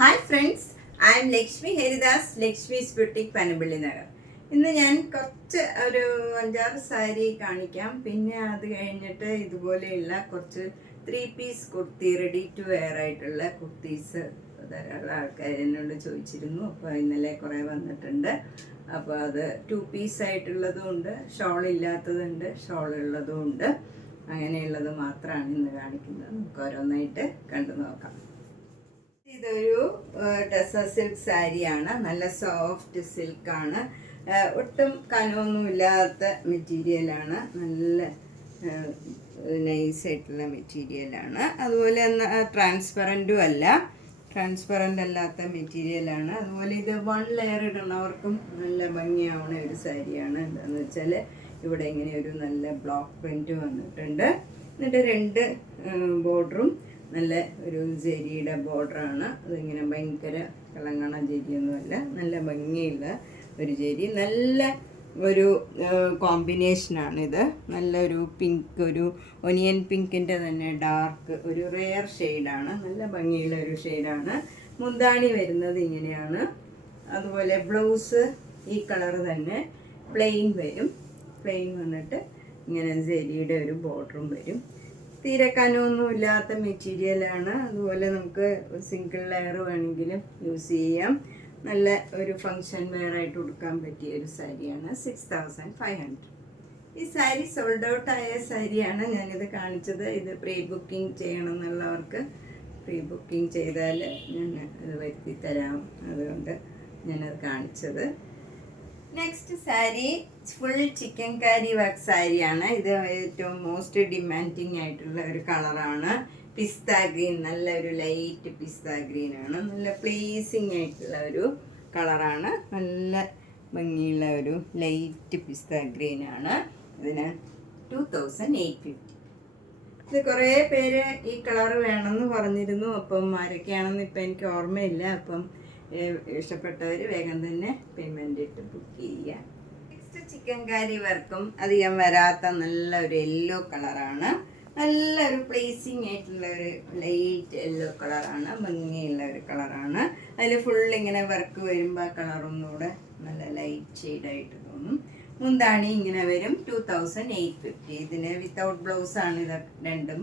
Hi friends, I M Lakshmi Haridas, Lakshmi's boutique Panampilly Nagar. ഇന്ന് ഞാൻ കുറച്ച് ഒരു 5-6 സാരി കാണിക്കാം. പിന്നെ അത് കഴിഞ്ഞിട്ട് ഇതുപോലെയുള്ള കുറച്ച് 3 piece kurti, ready to wear ആയിട്ടുള്ള കുർത്തീസ് ധാരാളം ആൾക്കാർ എന്നോട് ചോദിച്ചിരുന്നു. അപ്പോൾ ഇന്നലെ കുറേ വന്നിട്ടുണ്ട്. അപ്പോൾ അത് 2 പീസ് ആയിട്ടുള്ളതും ഉണ്ട്, ഷോൾ ഇല്ലാത്തതുണ്ട്, ഷോൾ ഉള്ളതും ഉണ്ട്. അങ്ങനെയുള്ളത് മാത്രമാണ് ഇന്ന് കാണിക്കുന്നത്. നമുക്ക് ഓരോന്നായിട്ട് കണ്ടു നോക്കാം. ഇതൊരു ടെസർ സിൽക്ക് സാരിയാണ്. നല്ല സോഫ്റ്റ് സിൽക്കാണ്, ഒട്ടും കനമൊന്നുമില്ലാത്ത മെറ്റീരിയലാണ്, നല്ല നൈസായിട്ടുള്ള മെറ്റീരിയലാണ്. അതുപോലെ ട്രാൻസ്പെറൻറ്റും അല്ല, ട്രാൻസ്പെറൻ്റ് അല്ലാത്ത മെറ്റീരിയലാണ്. അതുപോലെ ഇത് 1 ലെയർ ഇടുന്നവർക്കും നല്ല ഭംഗിയാവുന്ന ഒരു സാരിയാണ്. എന്താണെന്ന് വെച്ചാൽ ഇവിടെ ഇങ്ങനെ ഒരു നല്ല ബ്ലോക്ക് പ്രിൻറ്റ് വന്നിട്ടുണ്ട്. എന്നിട്ട് 2 ബോർഡറും നല്ല ഒരു ജെരിയുടെ ബോർഡറാണ്. അതിങ്ങനെ ഭയങ്കര തിളങ്ങണ ജെരിയൊന്നുമല്ല, നല്ല ഭംഗിയുള്ള ഒരു ജെരി. നല്ല ഒരു കോമ്പിനേഷനാണിത്. നല്ലൊരു പിങ്ക്, ഒരു ഒനിയൻ പിങ്കിൻ്റെ തന്നെ ഡാർക്ക് ഒരു റെയർ ഷെയ്ഡാണ്. നല്ല ഭംഗിയുള്ള ഒരു ഷെയ്ഡാണ്. മുന്താണി വരുന്നത് ഇങ്ങനെയാണ്. അതുപോലെ ബ്ലൗസ് ഈ കളർ തന്നെ പ്ലെയിൻ വരും. പ്ലെയിൻ വന്നിട്ട് ഇങ്ങനെ ജെരിയുടെ ഒരു ബോർഡറും വരും. തീരെ കനമൊന്നുമില്ലാത്ത മെറ്റീരിയലാണ്. അതുപോലെ നമുക്ക് സിംഗിൾ ലെയർ വേണമെങ്കിലും യൂസ് ചെയ്യാം. നല്ല ഒരു ഫങ്ഷൻ വെയർ ആയിട്ട് കൊടുക്കാൻ പറ്റിയ ഒരു സാരിയാണ്. 6500. ഈ സാരി സോൾഡ് ഔട്ട് ആയ സാരിയാണ് ഞാനിത് കാണിച്ചത്. ഇത് പ്രീ ബുക്കിംഗ് ചെയ്യണം എന്നുള്ളവർക്ക് പ്രീ ബുക്കിംഗ് ചെയ്താൽ ഞാൻ അത് വരുത്തി തരാം. അതുകൊണ്ട് ഞാനത് കാണിച്ചത്. നെക്സ്റ്റ് സാരി ഫുൾ ചിക്കൻ കാരി വർക്ക് സാരിയാണ്. ഇത് ഏറ്റവും മോസ്റ്റ് ഡിമാൻഡിങ് ആയിട്ടുള്ള ഒരു കളറാണ്. പിസ്ത ഗ്രീൻ, നല്ല ഒരു ലൈറ്റ് പിസ്ത ഗ്രീൻ ആണ്. നല്ല പ്ലീസിങ് ആയിട്ടുള്ള ഒരു കളറാണ്. നല്ല ഭംഗിയുള്ള ഒരു ലൈറ്റ് പിസ്ത ഗ്രീൻ ആണ്. ഇതിന് 2850. ഇത് കുറേ പേര് ഈ കളർ വേണമെന്ന് പറഞ്ഞിരുന്നു. അപ്പം ആരൊക്കെയാണെന്ന് ഇപ്പം എനിക്ക് ഓർമ്മയില്ല. അപ്പം ഇഷ്ടപ്പെട്ടവർ വേഗം തന്നെ പേയ്മെൻ്റ് ഇട്ട് ബുക്ക് ചെയ്യുക. നെക്സ്റ്റ് ചിക്കൻ കാരി വർക്കും അധികം വരാത്ത നല്ല ഒരു യെല്ലോ കളറാണ്. നല്ലൊരു പ്ലേസിങ് ആയിട്ടുള്ള ഒരു ലൈറ്റ് യെല്ലോ കളറാണ്. ഭംഗിയുള്ള ഒരു കളറാണ്. അതിൽ ഫുൾ ഇങ്ങനെ വർക്ക് വരുമ്പോൾ ആ കളറൊന്നുകൂടെ നല്ല ലൈറ്റ് ഷെയ്ഡായിട്ട് തോന്നും. മുന്താണി ഇങ്ങനെ വരും. 2850. ഇതിന് വിത്തൗട്ട് ബ്ലൗസാണ് ഇത് രണ്ടും.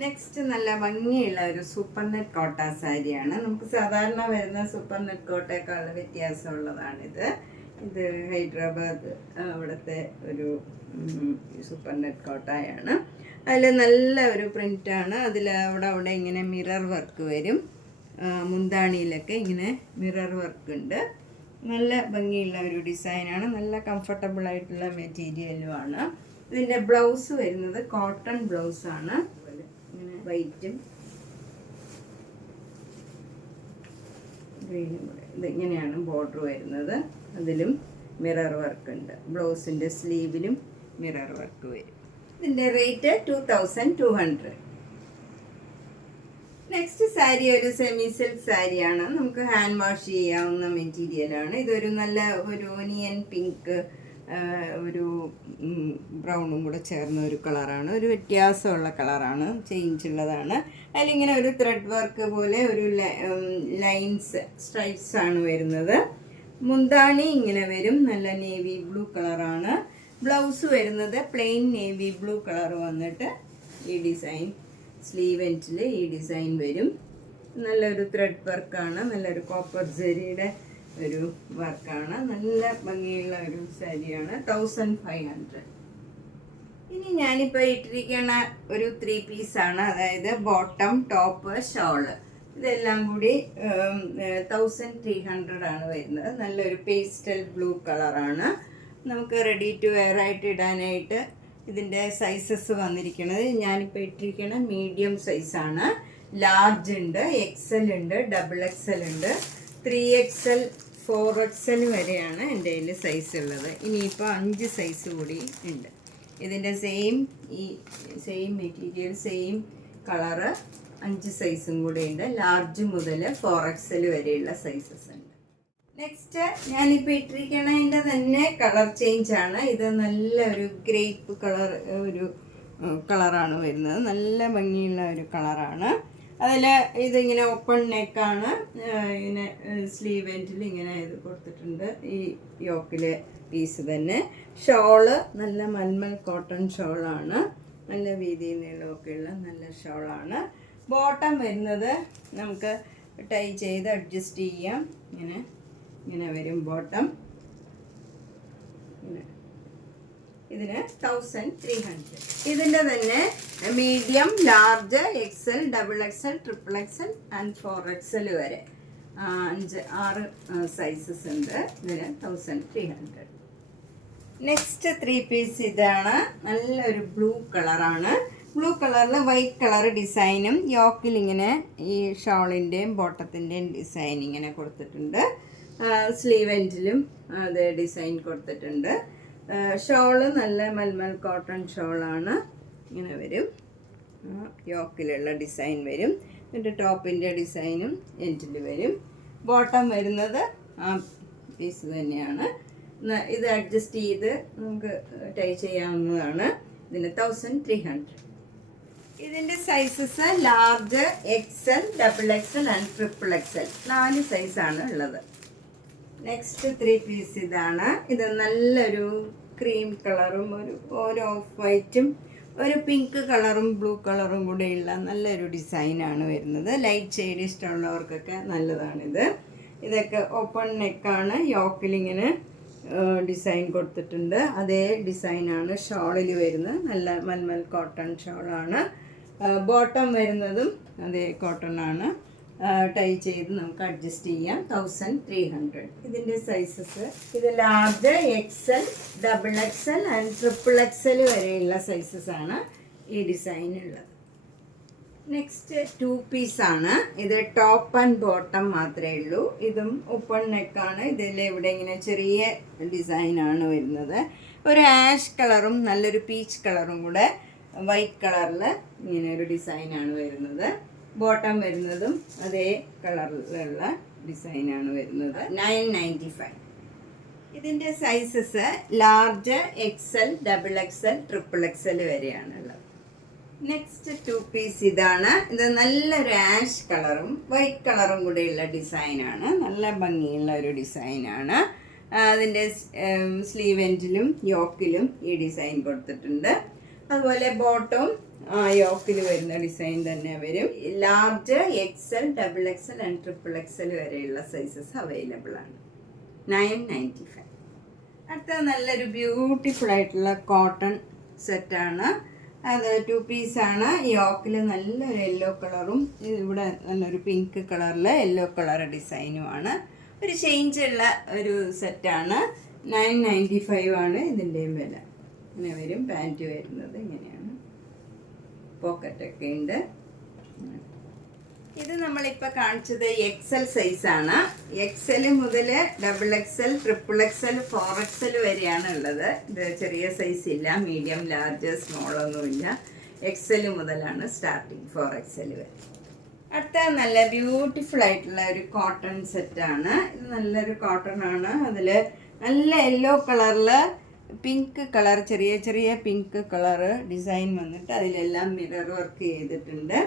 നെക്സ്റ്റ് നല്ല ഭംഗിയുള്ള ഒരു സൂപ്പർ നെറ്റ് കോട്ട സാരിയാണ്. നമുക്ക് സാധാരണ വരുന്ന സൂപ്പർ നെറ്റ് കോട്ടയേക്കാൾ വ്യത്യാസമുള്ളതാണിത്. ഇത് ഹൈദരാബാദ് അവിടുത്തെ ഒരു സൂപ്പർ നെറ്റ് കോട്ടയാണ്. അതിൽ നല്ല ഒരു പ്രിൻ്റാണ്. അതിൽ അവിടെ ഇങ്ങനെ മിറർ വർക്ക് വരും. മുന്താണിയിലൊക്കെ ഇങ്ങനെ മിറർ വർക്ക് ഉണ്ട്. നല്ല ഭംഗിയുള്ള ഒരു ഡിസൈനാണ്. നല്ല കംഫർട്ടബിൾ ആയിട്ടുള്ള മെറ്റീരിയലുമാണ്. ഇതിൻ്റെ ബ്ലൗസ് വരുന്നത് കോട്ടൺ ബ്ലൗസാണ്. ഇങ്ങനെ വൈറ്റും ഗ്രീനും കൂടെ ഇതിങ്ങനെയാണ് ബോർഡർ വരുന്നത്. അതിലും മിറർ വർക്ക് ഉണ്ട്. ബ്ലൗസിൻ്റെ സ്ലീവിലും മിറർ വർക്ക് വരും. ഇതിൻ്റെ റേറ്റ് 2200. നെക്സ്റ്റ് സാരി ഒരു സെമി സിൽക്ക് സാരിയാണ്. നമുക്ക് ഹാൻഡ് വാഷ് ചെയ്യാവുന്ന മെറ്റീരിയലാണ്. ഇതൊരു നല്ല ഒരു ഒനിയൻ പിങ്ക്, ഒരു ബ്രൗണും കൂടെ ചേർന്ന ഒരു കളറാണ്. ഒരു വ്യത്യാസമുള്ള കളറാണ്, ചേഞ്ച് ഉള്ളതാണ്. അതിലിങ്ങനെ ഒരു ത്രെഡ് വർക്ക് പോലെ ഒരു ലൈൻസ്, സ്ട്രൈപ്സ് ആണ് വരുന്നത്. മുന്താണി ഇങ്ങനെ വരും. നല്ല നേവി ബ്ലൂ കളറാണ്. ബ്ലൗസ് വരുന്നത് പ്ലെയിൻ നേവി ബ്ലൂ കളർ വന്നിട്ട് ഈ ഡിസൈൻ സ്ലീവ് എൻഡിൽ ഈ ഡിസൈൻ വരും. നല്ലൊരു ത്രെഡ് വർക്കാണ്. നല്ലൊരു കോപ്പർ ജെറിയുടെ ഒരു വർക്കാണ്. നല്ല ഭംഗിയുള്ള ഒരു സാരിയാണ്. 1500. ഇനി ഞാനിപ്പോൾ ഇട്ടിരിക്കുന്ന ഒരു 3 പീസാണ്. അതായത് ബോട്ടം, ടോപ്പ്, ഷോള്, ഇതെല്ലാം കൂടി 1300 ആണ് വരുന്നത്. നല്ലൊരു പേസ്റ്റൽ ബ്ലൂ കളറാണ്. നമുക്ക് റെഡി ടു വെയർ ആയിട്ട് ഇടാനായിട്ട് ഇതിൻ്റെ സൈസസ് വന്നിരിക്കുന്നത്, ഞാനിപ്പോൾ ഇട്ടിരിക്കുന്ന മീഡിയം സൈസാണ്. ലാർജ് ഉണ്ട്, XL ഉണ്ട്, XXL ഉണ്ട്, 3XL, 4XL വരെയാണ് എൻ്റെ കയ്യിൽ സൈസ് ഉള്ളത്. ഇനിയിപ്പോൾ 5 സൈസ് കൂടി ഉണ്ട്. ഇതിൻ്റെ സെയിം മെറ്റീരിയൽ, സെയിം കളറ്, 5 സൈസും കൂടെ ഉണ്ട്. ലാർജ് മുതൽ 4XL വരെയുള്ള സൈസസ് ഉണ്ട്. നെക്സ്റ്റ് ഞാനിപ്പോൾ ഇട്ടിരിക്കണതിൻ്റെ തന്നെ കളർ ചേഞ്ചാണ്. ഇത് നല്ല ഒരു ഗ്രേപ്പ് കളർ ഒരു കളറാണ് വരുന്നത്. നല്ല ഭംഗിയുള്ള ഒരു കളറാണ്. അതിൽ ഇതിങ്ങനെ ഓപ്പൺ നെക്കാണ്. ഇങ്ങനെ സ്ലീവ് എൻഡിൽ ഇങ്ങനെ ഇത് കൊടുത്തിട്ടുണ്ട്. ഈ യോക്കിലെ പീസ് തന്നെ. ഷോള് നല്ല മൽമൽ കോട്ടൺ ഷോളാണ്. നല്ല വീതിയും നീളമൊക്കെയുള്ള നല്ല ഷോളാണ്. ബോട്ടം വരുന്നത് നമുക്ക് ടൈ ചെയ്ത് അഡ്ജസ്റ്റ് ചെയ്യാം. ഇങ്ങനെ വരും ബോട്ടം. ഇതിന് 1300. ഇതിൻ്റെ തന്നെ medium, large, XL, double XL, triple XL and 4XL വരെ 6 സൈസസ് ഉണ്ട്. ഇതിന് 1300. നെക്സ്റ്റ് 3 പീസ് ഇതാണ്. നല്ലൊരു ബ്ലൂ കളറാണ്. ബ്ലൂ കളറിൽ വൈറ്റ് കളർ ഡിസൈനും യോക്കിൽ ഇങ്ങനെ ഈ ഷോളിൻ്റെയും ബോട്ടത്തിൻ്റെയും ഡിസൈൻ ഇങ്ങനെ കൊടുത്തിട്ടുണ്ട്. സ്ലീവ് എൻഡിലും അത് ഡിസൈൻ കൊടുത്തിട്ടുണ്ട്. ഷോള് നല്ല മൽമൽ കോട്ടൺ ഷോളാണ്. ഇങ്ങനെ വരും. യോക്കിലുള്ള ഡിസൈൻ വരും. എന്നിട്ട് ടോപ്പിൻ്റെ ഡിസൈനും എൻഡിൽ വരും. ബോട്ടം വരുന്നത് ആ പീസ് തന്നെയാണ്. ഇത് അഡ്ജസ്റ്റ് ചെയ്ത് നമുക്ക് ടൈ ചെയ്യാവുന്നതാണ്. ഇതിന് 1300. ഇതിൻ്റെ sizes large, XL, double XL and triple XL 4 സൈസാണ് ഉള്ളത്. നെക്സ്റ്റ് 3 പീസ് ഇതാണ്. ഇത് നല്ലൊരു ക്രീം കളറും ഒരു ഓഫ് വൈറ്റും ഒരു പിങ്ക് കളറും ബ്ലൂ കളറും കൂടെയുള്ള നല്ലൊരു ഡിസൈനാണ് വരുന്നത്. ലൈറ്റ് ഷെയ്ഡ് ഇഷ്ടമുള്ളവർക്കൊക്കെ നല്ലതാണിത്. ഇതൊക്കെ ഓപ്പൺ നെക്കാണ്. യോക്കിലിങ്ങനെ ഡിസൈൻ കൊടുത്തിട്ടുണ്ട്. അതേ ഡിസൈനാണ് ഷോളിൽ വരുന്നത്. നല്ല മൽമൽ കോട്ടൺ ഷോളാണ്. ബോട്ടം വരുന്നതും അതേ കോട്ടൺ ആണ്. ടൈ ചെയ്ത് നമുക്ക് അഡ്ജസ്റ്റ് ചെയ്യാം. 1300. ഇതിൻ്റെ സൈസസ് ഇത് large, XL, double XL and triple XL വരെയുള്ള സൈസസ് ആണ് ഈ ഡിസൈനുള്ളത്. നെക്സ്റ്റ് 2 പീസാണ്. ഇത് ടോപ്പ് ആൻഡ് ബോട്ടം മാത്രമേ ഉള്ളൂ. ഇതും ഓപ്പൺ നെക്കാണ്. ഇതിൽ ഇവിടെ ഇങ്ങനെ ചെറിയ ഡിസൈനാണ് വരുന്നത്. ഒരു ആഷ് കളറും നല്ലൊരു പീച്ച് കളറും കൂടെ വൈറ്റ് കളറിൽ ഇങ്ങനെ ഒരു ഡിസൈനാണ് വരുന്നത്. ബോട്ടം വരുന്നതും അതേ കളറിലുള്ള ഡിസൈനാണ് വരുന്നത്. 995. ഇതിൻ്റെ sizes large, XL, double XL, triple XL വരെയാണുള്ളത്. നെക്സ്റ്റ് 2 പീസ് ഇതാണ്. ഇത് നല്ലൊരു ആഷ് കളറും വൈറ്റ് കളറും കൂടെയുള്ള ഡിസൈനാണ്. നല്ല ഭംഗിയുള്ള ഒരു ഡിസൈനാണ്. അതിൻ്റെ സ്ലീവ് എൻഡിലും യോക്കിലും ഈ ഡിസൈൻ കൊടുത്തിട്ടുണ്ട്. അതുപോലെ ബോട്ടവും യോക്കിൽ വരുന്ന ഡിസൈൻ തന്നെ വരും. Large, XL, double XL and triple XL വരെയുള്ള സൈസസ് അവൈലബിൾ ആണ്. 995. അടുത്ത നല്ലൊരു ബ്യൂട്ടിഫുൾ ആയിട്ടുള്ള കോട്ടൺ സെറ്റാണ്. അത് 2 പീസാണ്. യോക്കിൽ നല്ലൊരു യെല്ലോ കളറും ഇവിടെ നല്ലൊരു പിങ്ക് കളറിൽ യെല്ലോ കളർ ഡിസൈനുമാണ്. ഒരു ചേഞ്ച് ഉള്ള ഒരു സെറ്റാണ്. 995 ആണ് ഇതിൻ്റെയും വില. ഇങ്ങനെ വരും. പാൻറ്റ് വരുന്നത് ഇങ്ങനെയാണ്. പോക്കറ്റൊക്കെ ഉണ്ട്. ഇത് നമ്മളിപ്പോൾ കാണിച്ചത് എക്സൽ സൈസാണ്. എക്സൽ മുതൽ double XL, triple Excel, 4XL വരെയാണ് ഉള്ളത്. ഇത് ചെറിയ സൈസ് ഇല്ല. മീഡിയം, ലാർജ്, സ്മോളൊന്നുമില്ല. എക്സൽ മുതലാണ് സ്റ്റാർട്ടിങ് 4XL വരെ. അടുത്ത നല്ല ബ്യൂട്ടിഫുൾ ആയിട്ടുള്ള ഒരു കോട്ടൺ സെറ്റാണ്. ഇത് നല്ലൊരു കോട്ടൺ ആണ്. അതിൽ നല്ല യെല്ലോ കളറിൽ പിങ്ക് കളർ, ചെറിയ ചെറിയ പിങ്ക് കളറ് ഡിസൈൻ വന്നിട്ട് അതിലെല്ലാം മിറർ വർക്ക് ചെയ്തിട്ടുണ്ട്.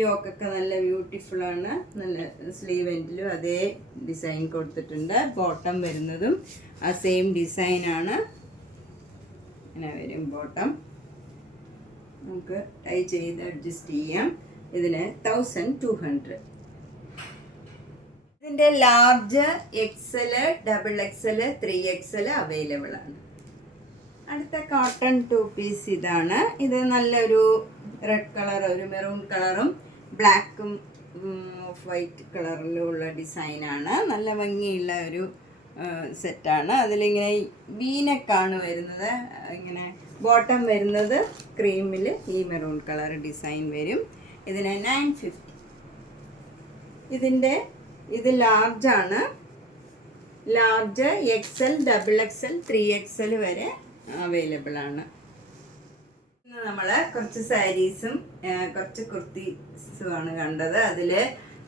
യോക്കൊക്കെ നല്ല ബ്യൂട്ടിഫുള്ളാണ്. നല്ല സ്ലീവ് എൻഡിലും അതേ ഡിസൈൻ കൊടുത്തിട്ടുണ്ട്. ബോട്ടം വരുന്നതും ആ സെയിം ഡിസൈനാണ്. ഇങ്ങനെ വരും ബോട്ടം. നമുക്ക് ടൈ ചെയ്ത് അഡ്ജസ്റ്റ് ചെയ്യാം. ഇതിന് 1200. ഇതിൻ്റെ large, XL, double XL, 3XL available ആണ്. അടുത്ത കോട്ടൺ 2 പീസ് ഇതാണ്. ഇത് നല്ലൊരു റെഡ് കളർ, ഒരു മെറൂൺ കളറും ബ്ലാക്കും ഓഫ് വൈറ്റ് കളറിലുള്ള ഡിസൈനാണ്. നല്ല ഭംഗിയുള്ള ഒരു സെറ്റാണ്. അതിലിങ്ങനെ വീനക്കാണ് വരുന്നത്. ഇങ്ങനെ ബോട്ടം വരുന്നത് ക്രീമിൽ ഈ മെറൂൺ കളർ ഡിസൈൻ വരും. ഇതിന് 950. ഇത് ലാർജാണ്. Large, XL, double XL, 3XL വരെ അവൈലബിൾ ആണ്. ഇന്ന് നമ്മൾ കുറച്ച് സാരീസും കുറച്ച് കുർത്തീസുമാണ് കണ്ടത്. അതിൽ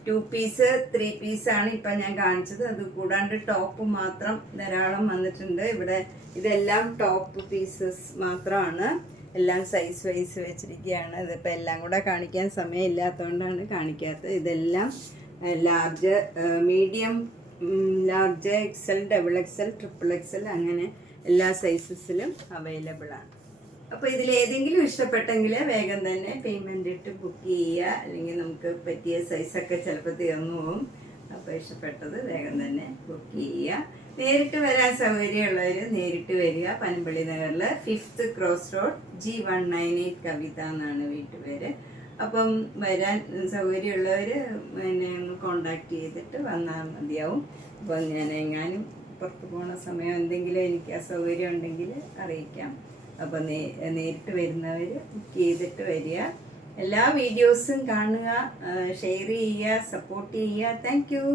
2 പീസ്, 3 പീസാണ് ഇപ്പം ഞാൻ കാണിച്ചത്. അത് കൂടാണ്ട് ടോപ്പ് മാത്രം ധാരാളം വന്നിട്ടുണ്ട്. ഇവിടെ ഇതെല്ലാം ടോപ്പ് പീസസ് മാത്രമാണ്. എല്ലാം സൈസ് വൈസ് വെച്ചിരിക്കുകയാണ്. ഇതിപ്പോൾ എല്ലാം കൂടെ കാണിക്കാൻ സമയമില്ലാത്തതുകൊണ്ടാണ് കാണിക്കാത്തത്. ഇതെല്ലാം large, medium, large, XL, double XL, triple XL അങ്ങനെ എല്ലാ സൈസസിലും അവൈലബിൾ ആണ്. അപ്പോൾ ഇതിലേതെങ്കിലും ഇഷ്ടപ്പെട്ടെങ്കിൽ വേഗം തന്നെ പേയ്മെൻ്റ് ഇട്ട് ബുക്ക് ചെയ്യുക. അല്ലെങ്കിൽ നമുക്ക് പറ്റിയ സൈസൊക്കെ ചിലപ്പോൾ തീർന്നു പോകും. അപ്പോൾ ഇഷ്ടപ്പെട്ടത് വേഗം തന്നെ ബുക്ക് ചെയ്യുക. നേരിട്ട് വരാൻ സൗകര്യമുള്ളവർ നേരിട്ട് വരിക. പനമ്പള്ളി നഗറിൽ 5th ക്രോസ് റോഡ്, G198 കവിത എന്നാണ് വീട്ടുപേര്. അപ്പം വരാൻ സൗകര്യമുള്ളവർ പിന്നെ ഒന്ന് കോണ്ടാക്ട് ചെയ്തിട്ട് വന്നാൽ മതിയാവും. അപ്പോൾ ഞാൻ എങ്ങാനും പുറത്ത് പോണ സമയം എന്തെങ്കിലും എനിക്ക് അസൗകര്യം ഉണ്ടെങ്കിൽ അറിയിക്കാം. അപ്പോൾ നേരിട്ട് വരുന്നവർ ബുക്ക് ചെയ്തിട്ട് വരിക. എല്ലാ വീഡിയോസും കാണുക, ഷെയർ ചെയ്യുക, സപ്പോർട്ട് ചെയ്യുക. Thank you.